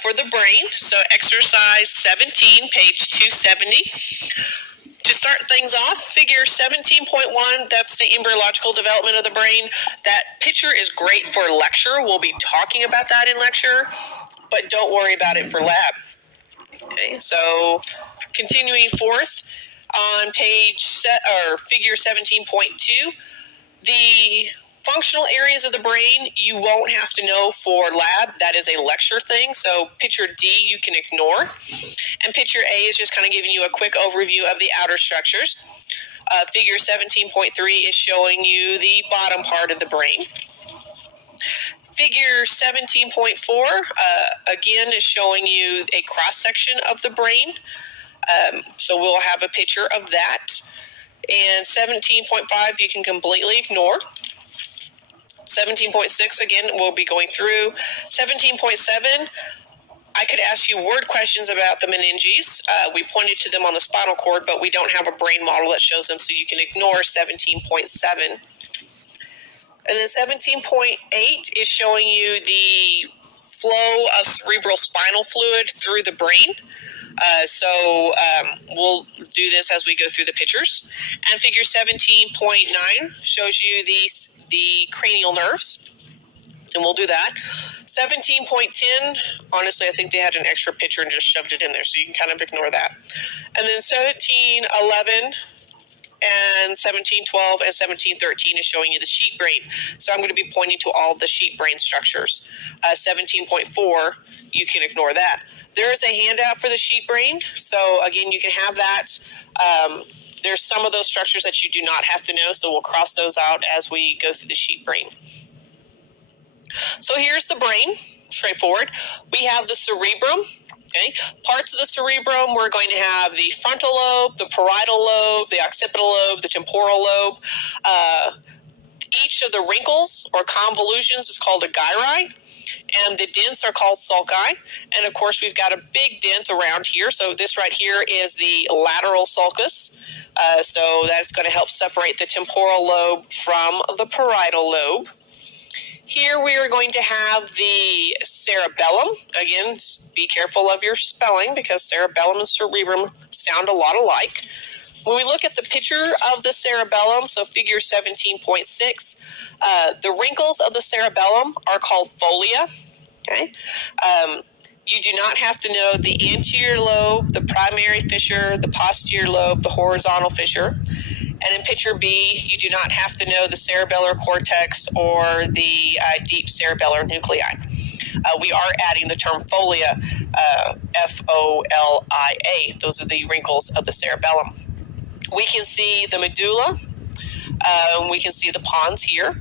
For the brain, so exercise 17, page 270. To start things off, figure 17.1, that's the embryological development of the brain. That picture is great for lecture. We'll be talking about that in lecture, but don't worry about it for lab. Okay, so continuing forth on figure 17.2, the functional areas of the brain you won't have to know for lab. That is a lecture thing. So picture D you can ignore. And picture A is just kind of giving you a quick overview of the outer structures. Figure 17.3 is showing you the bottom part of the brain. Figure 17.4, again, is showing you a cross-section of the brain. So we'll have a picture of that. And 17.5 you can completely ignore. 17.6, again, we'll be going through. 17.7, I could ask you word questions about the meninges. We pointed to them on the spinal cord, but we don't have a brain model that shows them, so you can ignore 17.7. And then 17.8 is showing you the flow of cerebral spinal fluid through the brain. We'll do this as we go through the pictures. And figure 17.9 shows you the cranial nerves. And we'll do that. 17.10, honestly, I think they had an extra picture and just shoved it in there, so you can kind of ignore that. And then 17.11 and 17.12 and 17.13 is showing you the sheep brain. So I'm going to be pointing to all the sheep brain structures. 17.4, you can ignore that. There is a handout for the sheep brain. So again, you can have that. There's some of those structures that you do not have to know, so we'll cross those out as we go through the sheep brain. So here's the brain, straightforward. We have the cerebrum. Okay, parts of the cerebrum, we're going to have the frontal lobe, the parietal lobe, the occipital lobe, the temporal lobe. Each of the wrinkles or convolutions is called a gyri, and the dents are called sulci. And of course, we've got a big dent around here. So this right here is the lateral sulcus. So that's going to help separate the temporal lobe from the parietal lobe. Here we are going to have the cerebellum. Again, be careful of your spelling because cerebellum and cerebrum sound a lot alike. When we look at the picture of the cerebellum, so figure 17.6, the wrinkles of the cerebellum are called folia. Okay. You do not have to know the anterior lobe, the primary fissure, the posterior lobe, the horizontal fissure. And in picture B, you do not have to know the cerebellar cortex or the deep cerebellar nuclei. We are adding the term folia, F-O-L-I-A. Those are the wrinkles of the cerebellum. We can see the medulla. We can see the pons here.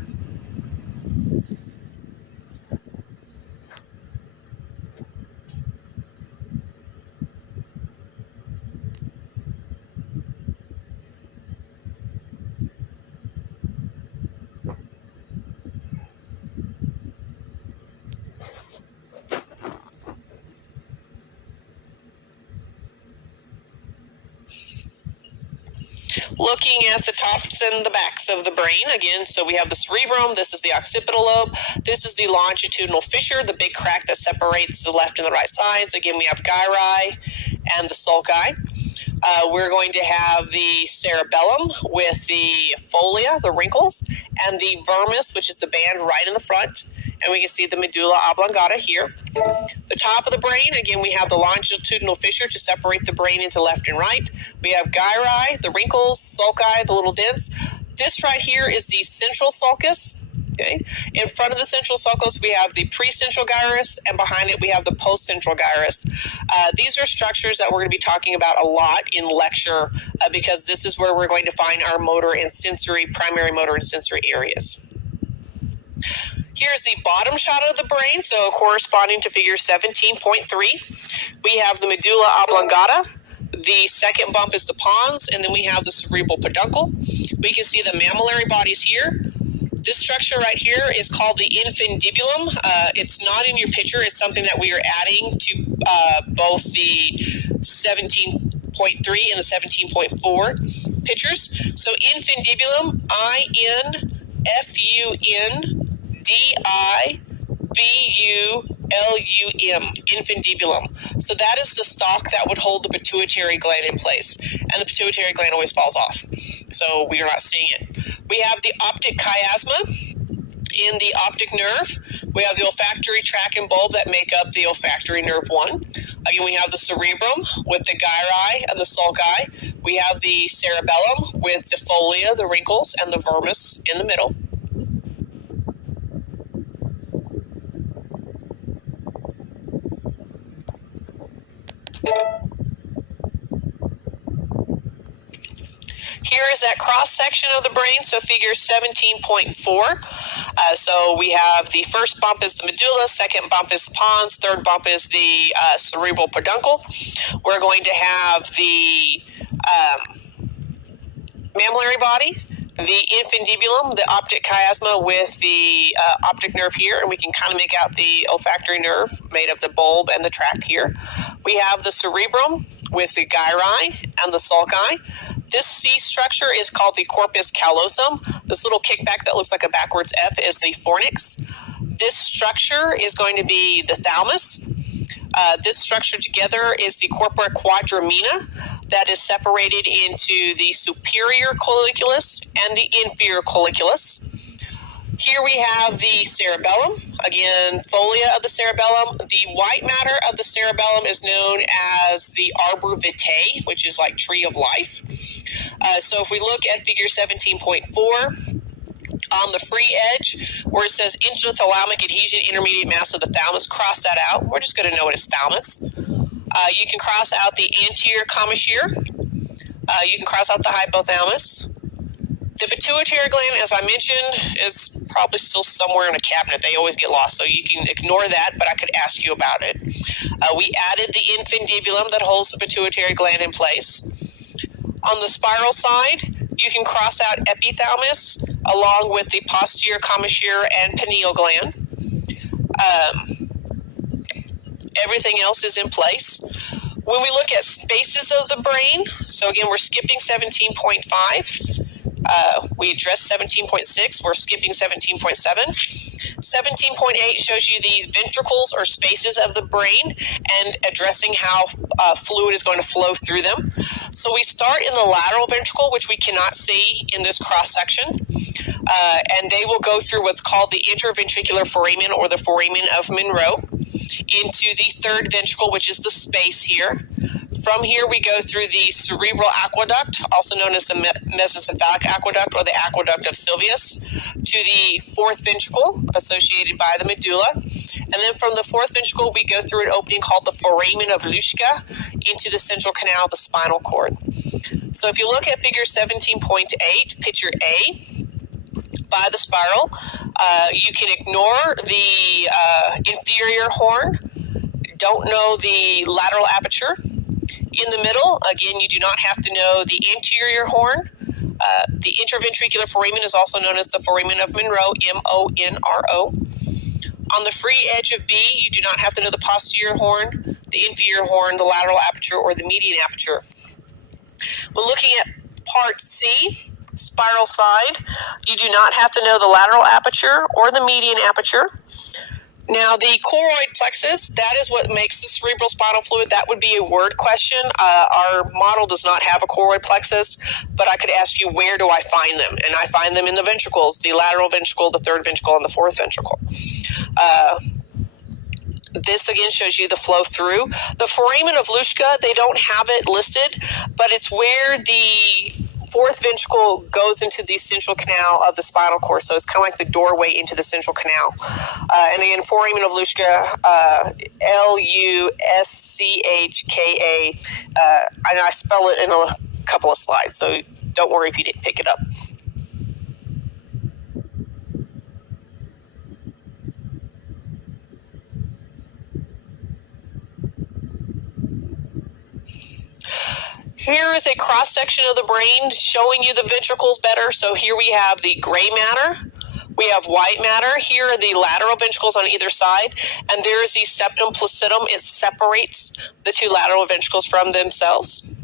Looking at the tops and the backs of the brain, again, so we have the cerebrum, this is the occipital lobe, this is the longitudinal fissure, the big crack that separates the left and the right sides. Again, we have gyri and the sulci. We're going to have the cerebellum with the folia, the wrinkles, and the vermis, which is the band right in the front. And we can see the medulla oblongata here. The top of the brain, again, we have the longitudinal fissure to separate the brain into left and right. We have gyri, the wrinkles, sulci, the little dents. This right here is the central sulcus. Okay. In front of the central sulcus, we have the precentral gyrus, and behind it, we have the postcentral gyrus. These are structures that we're going to be talking about a lot in lecture because this is where we're going to find our motor and sensory, primary motor and sensory areas. Here's the bottom shot of the brain, so corresponding to figure 17.3. We have the medulla oblongata. The second bump is the pons, and then we have the cerebral peduncle. We can see the mammillary bodies here. This structure right here is called the infundibulum. It's not in your picture. It's something that we are adding to both the 17.3 and the 17.4 pictures. So infundibulum, I-N-F-U-N-D-I B-U-L-U-M, infundibulum. So that is the stalk that would hold the pituitary gland in place. And the pituitary gland always falls off. So we are not seeing it. We have the optic chiasma in the optic nerve. We have the olfactory tract and bulb that make up the olfactory nerve 1. Again, we have the cerebrum with the gyri and the sulci. We have the cerebellum with the folia, the wrinkles, and the vermis in the middle. Here is that cross-section of the brain, so figure 17.4. So we have the first bump is the medulla, second bump is the pons, third bump is the cerebral peduncle. We're going to have the mammillary body, the infundibulum, the optic chiasma with the optic nerve here, and we can kind of make out the olfactory nerve made of the bulb and the tract here. We have the cerebrum with the gyri and the sulci. This C structure is called the corpus callosum. This little kickback that looks like a backwards F is the fornix. This structure is going to be the thalamus. This structure together is the corpora quadramina that is separated into the superior colliculus and the inferior colliculus. Here we have the cerebellum, again, folia of the cerebellum. The white matter of the cerebellum is known as the arbor vitae, which is like tree of life. So if we look at figure 17.4, on the free edge, where it says intrathalamic adhesion, intermediate mass of the thalamus, cross that out. We're just going to know it as thalamus. You can cross out the anterior commissure. You can cross out the hypothalamus. The pituitary gland, as I mentioned, is probably still somewhere in a cabinet. They always get lost, so you can ignore that, but I could ask you about it. We added the infundibulum that holds the pituitary gland in place. On the spiral side, you can cross out epithalamus along with the posterior commissure and pineal gland. Everything else is in place. When we look at spaces of the brain, so again, we're skipping 17.5. We addressed 17.6. We're skipping 17.7. 17.8 shows you the ventricles or spaces of the brain and addressing how fluid is going to flow through them. So we start in the lateral ventricle, which we cannot see in this cross-section. And they will go through what's called the interventricular foramen or the foramen of Monro into the third ventricle, which is the space here. From here, we go through the cerebral aqueduct, also known as the mesencephalic aqueduct or the aqueduct of Sylvius, to the fourth ventricle associated by the medulla. And then from the fourth ventricle, we go through an opening called the foramen of Luschka into the central canal of the spinal cord. So if you look at figure 17.8, picture A, by the spiral, you can ignore the inferior horn, don't know the lateral aperture. In the middle, again, you do not have to know the anterior horn. The interventricular foramen is also known as the foramen of Monro, M-O-N-R-O. On the free edge of B, you do not have to know the posterior horn, the inferior horn, the lateral aperture, or the median aperture. When looking at part C, spiral side, you do not have to know the lateral aperture or the median aperture. Now, the choroid plexus, that is what makes the cerebral spinal fluid. That would be a word question. Our model does not have a choroid plexus, but I could ask you, where do I find them? And I find them in the ventricles, the lateral ventricle, the third ventricle, and the fourth ventricle. This, again, shows you the flow through. The foramen of Luschka, they don't have it listed, but it's where the fourth ventricle goes into the central canal of the spinal cord, so it's kind of like the doorway into the central canal. And again, foramen of Luschka, L-U-S-C-H-K-A, and I spell it in a couple of slides, so don't worry if you didn't pick it up. Here is a cross-section of the brain showing you the ventricles better. So here we have the gray matter. We have white matter. Here are the lateral ventricles on either side. And there is the septum plucidum. It separates the two lateral ventricles from themselves.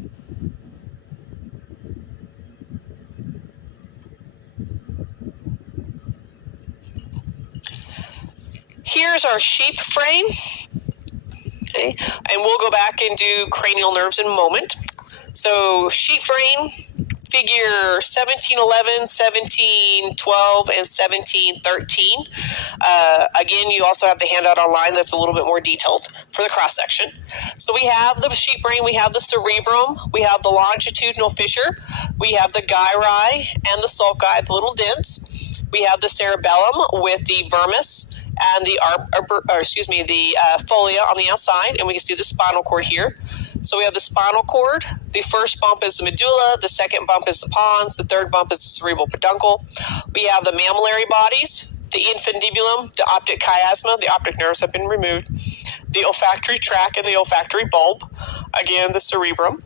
Here's our sheep brain. Okay, and we'll go back and do cranial nerves in a moment. So sheep brain, figure 1711, 1712, and 1713. Again, you also have the handout online that's a little bit more detailed for the cross section. So we have the sheep brain, we have the cerebrum, we have the longitudinal fissure, we have the gyri and the sulci, the little dents. We have the cerebellum with the vermis and the folia on the outside, and we can see the spinal cord here. So we have the spinal cord. The first bump is the medulla. The second bump is the pons. The third bump is the cerebral peduncle. We have the mammillary bodies, the infundibulum, the optic chiasma. The optic nerves have been removed. The olfactory tract and the olfactory bulb. Again, the cerebrum.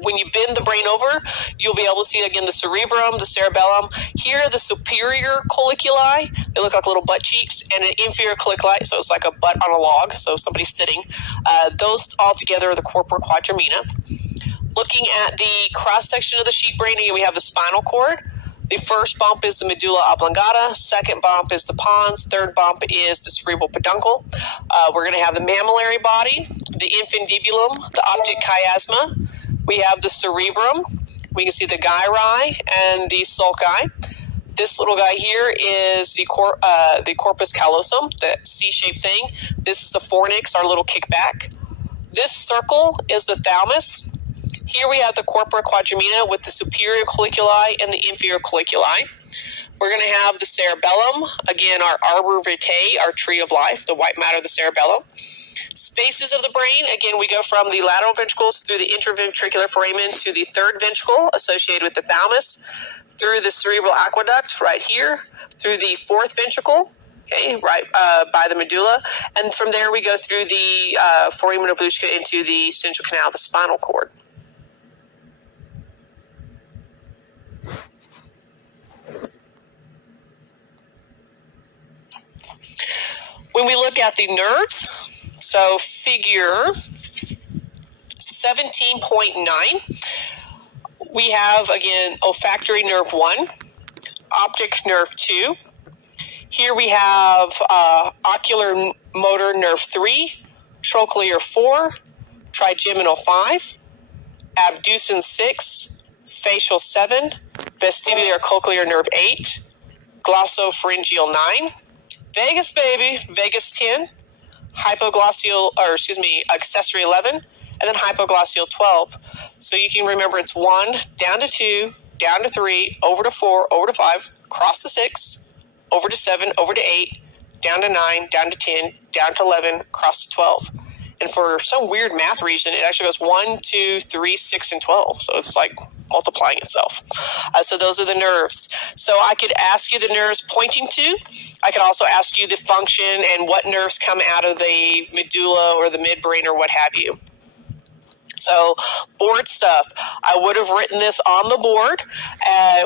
When you bend the brain over, you'll be able to see again the cerebrum, the cerebellum. Here, the superior colliculi, they look like little butt cheeks, and an inferior colliculi, so it's like a butt on a log, so somebody's sitting. Those all together are the corpora quadramina. Looking at the cross section of the sheep brain, again, we have the spinal cord. The first bump is the medulla oblongata. Second bump is the pons. Third bump is the cerebral peduncle. We're going to have the mammillary body, the infundibulum, the optic chiasma. We have the cerebrum. We can see the gyri and the sulci. This little guy here is the corpus callosum, that C-shaped thing. This is the fornix, our little kickback. This circle is the thalamus. Here we have the corpora quadramina with the superior colliculi and the inferior colliculi. We're going to have the cerebellum, again, our arbor vitae, our tree of life, the white matter of the cerebellum. Spaces of the brain, again, we go from the lateral ventricles through the intraventricular foramen to the third ventricle associated with the thalamus, through the cerebral aqueduct right here, through the fourth ventricle, okay, right by the medulla, and from there we go through the foramen ovlusca into the central canal, the spinal cord. When we look at the nerves, so figure 17.9, we have, again, olfactory nerve 1, optic nerve 2. Here we have ocular motor nerve 3, trochlear 4, trigeminal 5, abducens 6, facial 7, vestibular cochlear nerve 8, glossopharyngeal 9, vagus baby, vagus 10, accessory 11, and then hypoglossal 12. So you can remember it's 1, down to 2, down to 3, over to 4, over to 5, cross to 6, over to 7, over to 8, down to 9, down to 10, down to 11, cross to 12. And for some weird math reason, it actually goes 1, 2, 3, 6, and 12. So it's like multiplying itself. So those are the nerves. So I could ask you the nerves pointing to. I could also ask you the function and what nerves come out of the medulla or the midbrain or what have you. So board stuff. I would have written this on the board.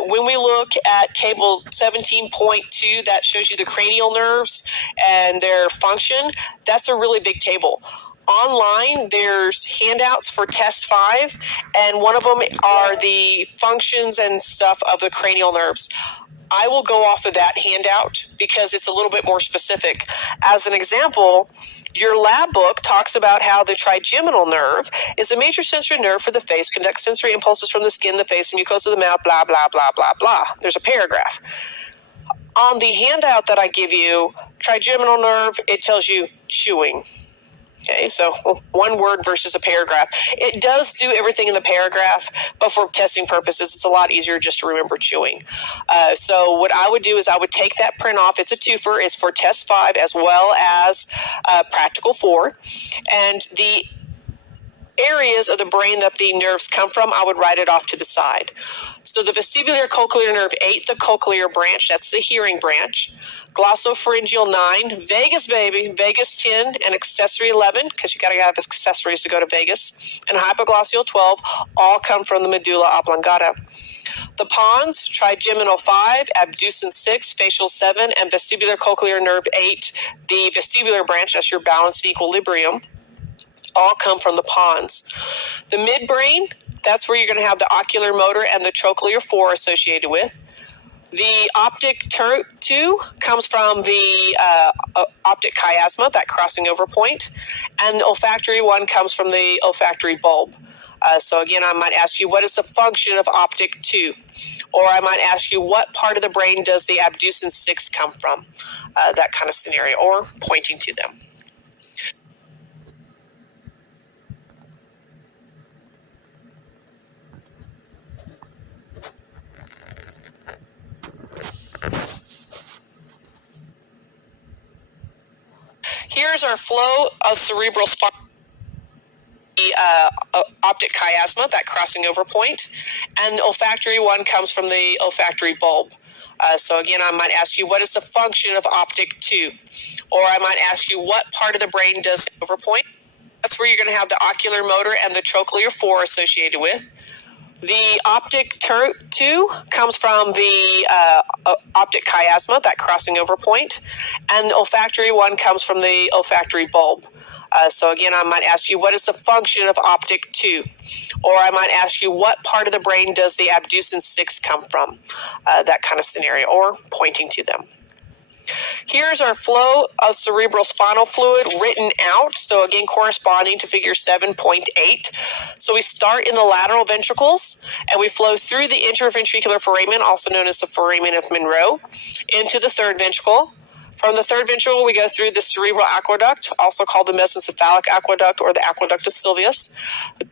When we look at table 17.2, that shows you the cranial nerves and their function. That's a really big table. Online, there's handouts for test 5, and one of them are the functions and stuff of the cranial nerves. I will go off of that handout because it's a little bit more specific. As an example, your lab book talks about how the trigeminal nerve is a major sensory nerve for the face, conducts sensory impulses from the skin, the face, and mucosa of the mouth, blah, blah, blah, blah, blah. There's a paragraph. On the handout that I give you, trigeminal nerve, it tells you chewing. Okay, so one word versus a paragraph. It does do everything in the paragraph, but for testing purposes, it's a lot easier just to remember chewing. So what I would do is I would take that print off. It's a twofer. It's for test 5 as well as practical 4. And the areas of the brain that the nerves come from, I would write it off to the side. So the vestibular cochlear nerve 8, the cochlear branch, that's the hearing branch. Glossopharyngeal 9, vagus baby, vagus 10, and accessory 11, because you got to have accessories to go to vagus, and hypoglossal 12, all come from the medulla oblongata. The pons, trigeminal 5, abducens 6, facial 7, and vestibular cochlear nerve 8, the vestibular branch, that's your balance and equilibrium, all come from the pons. The midbrain, that's where you're going to have the ocular motor and the trochlear 4 associated with. The optic 2 comes from the optic chiasma, that crossing over point, and the olfactory 1 comes from the olfactory bulb. So again, I might ask you, what is the function of optic 2? Or I might ask you, what part of the brain does the abducens 6 come from? That kind of scenario, or pointing to them. Here's our flow of cerebral spinal. The optic chiasma, that crossing over point, and the olfactory 1 comes from the olfactory bulb. So again, I might ask you, what is the function of optic 2? Or I might ask you, what part of the brain does the over point? That's where you're going to have the ocular motor and the trochlear 4 associated with. The optic 2 comes from the optic chiasma, that crossing over point, and the olfactory 1 comes from the olfactory bulb. So again, I might ask you, what is the function of optic 2? Or I might ask you, what part of the brain does the abducens 6 come from? That kind of scenario, or pointing to them. Here's our flow of cerebral spinal fluid written out, so again corresponding to figure 7.8. So we start in the lateral ventricles, and we flow through the interventricular foramen, also known as the foramen of Monro, into the third ventricle. From the third ventricle, we go through the cerebral aqueduct, also called the mesencephalic aqueduct or the aqueduct of Sylvius,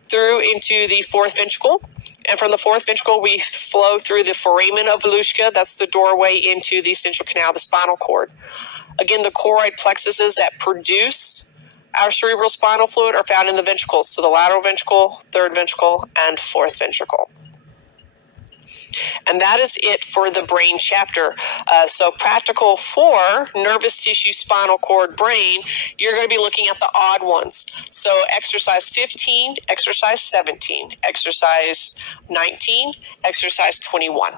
through into the fourth ventricle. And from the fourth ventricle, we flow through the foramen of Volushka. That's the doorway into the central canal of the spinal cord. Again, the choroid plexuses that produce our cerebral spinal fluid are found in the ventricles. So the lateral ventricle, third ventricle, and fourth ventricle. And that is it for the brain chapter. So practical 4, nervous tissue, spinal cord, brain, you're going to be looking at the odd ones. So exercise 15, exercise 17, exercise 19, exercise 21.